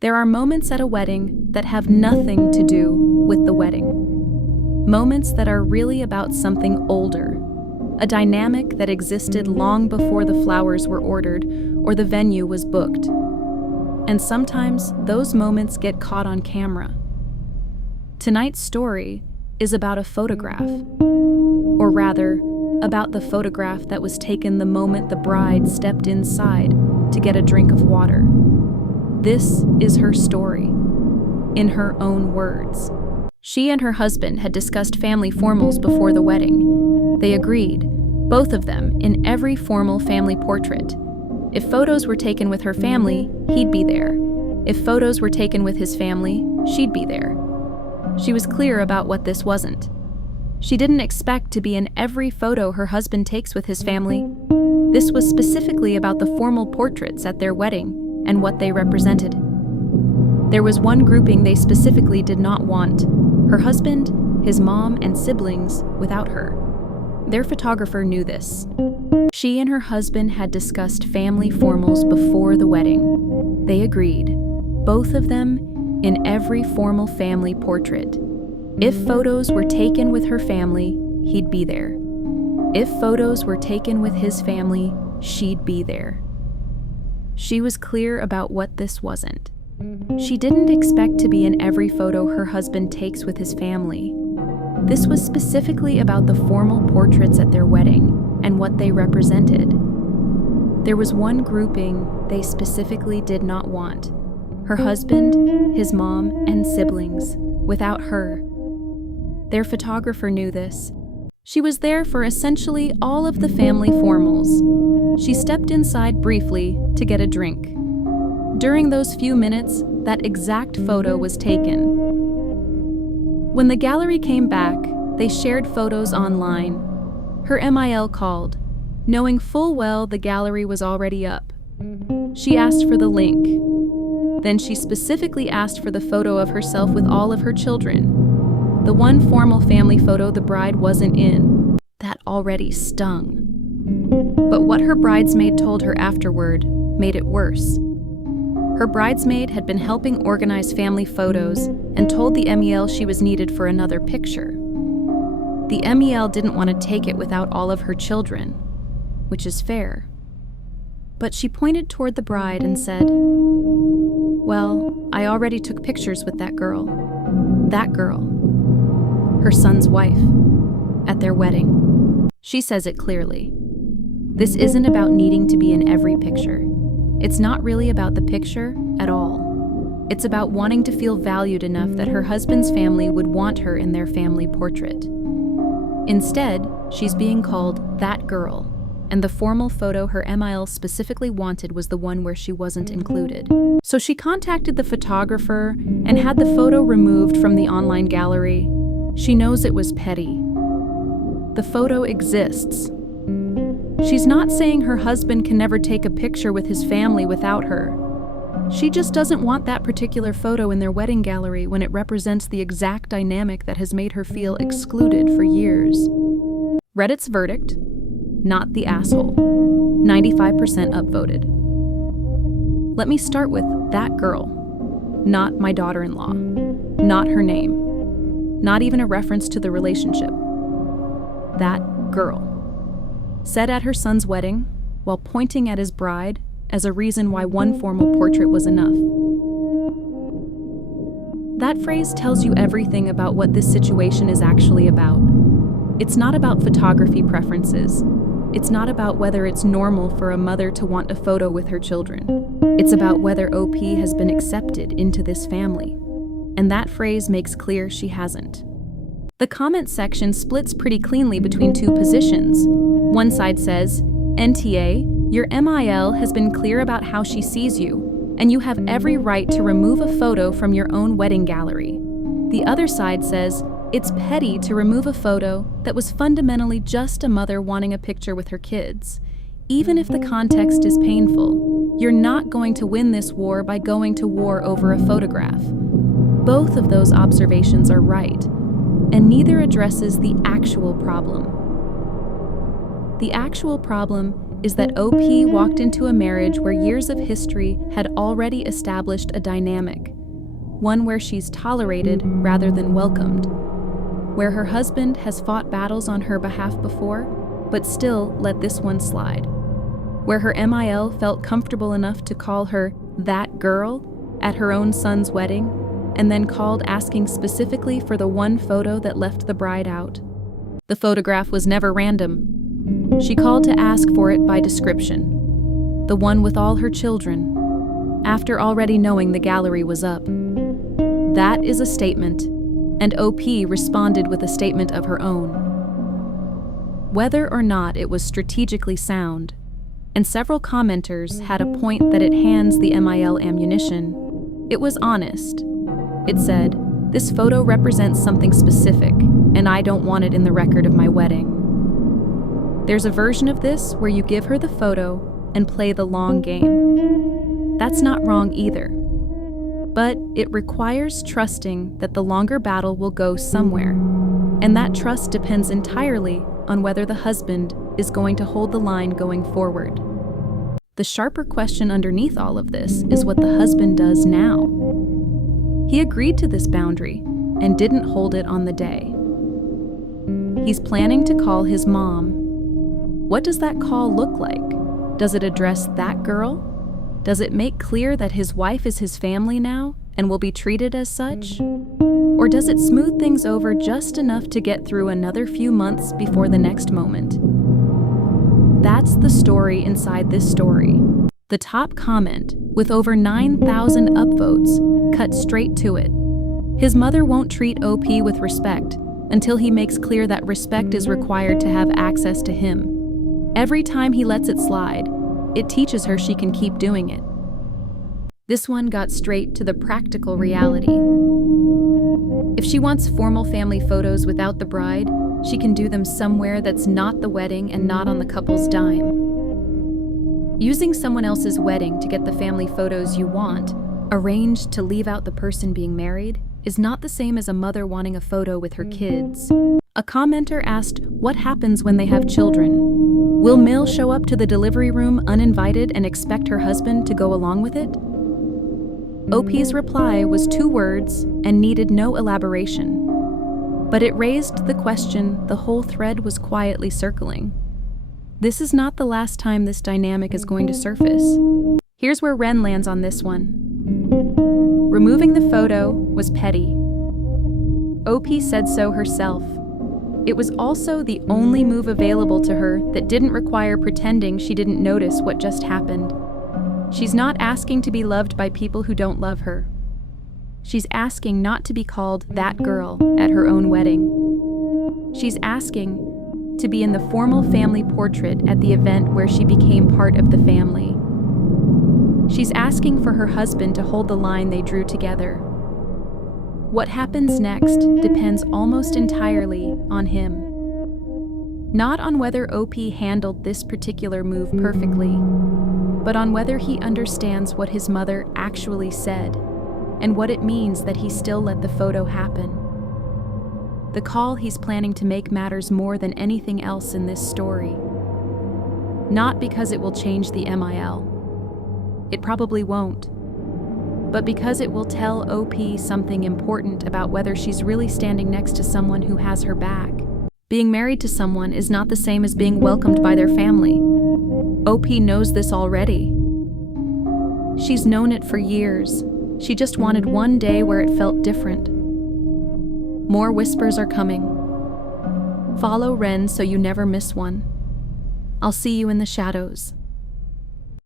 There are moments at a wedding that have nothing to do with the wedding. Moments that are really about something older, a dynamic that existed long before the flowers were ordered or the venue was booked. And sometimes those moments get caught on camera. Tonight's story is about a photograph, or rather, about the photograph that was taken the moment the bride stepped inside to get a drink of water. This is her story, in her own words. She and her husband had discussed family formals before the wedding. They agreed, both of them, in every formal family portrait. If photos were taken with her family, he'd be there. If photos were taken with his family, she'd be there. She was clear about what this wasn't. She didn't expect to be in every photo her husband takes with his family. This was specifically about the formal portraits at their wedding and what they represented. There was one grouping they specifically did not want: her husband, his mom, and siblings without her. Their photographer knew this. She and her husband had discussed family formals before the wedding. They agreed, both of them, in every formal family portrait. If photos were taken with her family, he'd be there. If photos were taken with his family, she'd be there. She was clear about what this wasn't. She didn't expect to be in every photo her husband takes with his family. This was specifically about the formal portraits at their wedding and what they represented. There was one grouping they specifically did not want: her husband, his mom, and siblings, without her. Their photographer knew this. She was there for essentially all of the family formals. She stepped inside briefly to get a drink. During those few minutes, that exact photo was taken. When the gallery came back, they shared photos online. Her MIL called, knowing full well the gallery was already up. She asked for the link. Then she specifically asked for the photo of herself with all of her children. The one formal family photo the bride wasn't in. That already stung. But what her bridesmaid told her afterward made it worse. Her bridesmaid had been helping organize family photos and told the MEL she was needed for another picture. The MEL didn't want to take it without all of her children, which is fair. But she pointed toward the bride and said, "Well, I already took pictures with that girl. That girl. Her son's wife. At their wedding." She says it clearly. This isn't about needing to be in every picture. It's not really about the picture at all. It's about wanting to feel valued enough that her husband's family would want her in their family portrait. Instead, she's being called that girl, and the formal photo her MIL specifically wanted was the one where she wasn't included. So she contacted the photographer and had the photo removed from the online gallery. She knows it was petty. The photo exists. She's not saying her husband can never take a picture with his family without her. She just doesn't want that particular photo in their wedding gallery when it represents the exact dynamic that has made her feel excluded for years. Reddit's verdict: not the asshole. 95% upvoted. Let me start with that girl. Not my daughter-in-law. Not her name. Not even a reference to the relationship. That girl. Said at her son's wedding, while pointing at his bride as a reason why one formal portrait was enough. That phrase tells you everything about what this situation is actually about. It's not about photography preferences. It's not about whether it's normal for a mother to want a photo with her children. It's about whether OP has been accepted into this family. And that phrase makes clear she hasn't. The comment section splits pretty cleanly between two positions. One side says, "NTA, your MIL has been clear about how she sees you, and you have every right to remove a photo from your own wedding gallery." The other side says, "It's petty to remove a photo that was fundamentally just a mother wanting a picture with her kids. Even if the context is painful, you're not going to win this war by going to war over a photograph." Both of those observations are right, and neither addresses the actual problem. The actual problem is that OP walked into a marriage where years of history had already established a dynamic, one where she's tolerated rather than welcomed, where her husband has fought battles on her behalf before, but still let this one slide, where her MIL felt comfortable enough to call her that girl at her own son's wedding, and then called asking specifically for the one photo that left the bride out. The photograph was never random. She called to ask for it by description, the one with all her children, after already knowing the gallery was up. That is a statement, and OP responded with a statement of her own. Whether or not it was strategically sound, and several commenters had a point that it hands the MIL ammunition, it was honest. It said, "This photo represents something specific, and I don't want it in the record of my wedding." There's a version of this where you give her the photo and play the long game. That's not wrong either. But it requires trusting that the longer battle will go somewhere, and that trust depends entirely on whether the husband is going to hold the line going forward. The sharper question underneath all of this is what the husband does now. He agreed to this boundary and didn't hold it on the day. He's planning to call his mom. What does that call look like? Does it address that girl? Does it make clear that his wife is his family now and will be treated as such? Or does it smooth things over just enough to get through another few months before the next moment? That's the story inside this story. The top comment, with over 9,000 upvotes, cut straight to it. His mother won't treat OP with respect until he makes clear that respect is required to have access to him. Every time he lets it slide, it teaches her she can keep doing it. This one got straight to the practical reality. If she wants formal family photos without the bride, she can do them somewhere that's not the wedding and not on the couple's dime. Using someone else's wedding to get the family photos you want, arranged to leave out the person being married, is not the same as a mother wanting a photo with her kids. A commenter asked what happens when they have children. Will Mill show up to the delivery room uninvited and expect her husband to go along with it? OP's reply was 2 words and needed no elaboration. But it raised the question the whole thread was quietly circling. This is not the last time this dynamic is going to surface. Here's where Wren lands on this one. Removing the photo was petty. OP said so herself. It was also the only move available to her that didn't require pretending she didn't notice what just happened. She's not asking to be loved by people who don't love her. She's asking not to be called that girl at her own wedding. She's asking to be in the formal family portrait at the event where she became part of the family. She's asking for her husband to hold the line they drew together. What happens next depends almost entirely on him. Not on whether OP handled this particular move perfectly, but on whether he understands what his mother actually said and what it means that he still let the photo happen. The call he's planning to make matters more than anything else in this story. Not because it will change the MIL. It probably won't. But because it will tell OP something important about whether she's really standing next to someone who has her back. Being married to someone is not the same as being welcomed by their family. OP knows this already. She's known it for years. She just wanted one day where it felt different. More whispers are coming. Follow Wren so you never miss one. I'll see you in the shadows.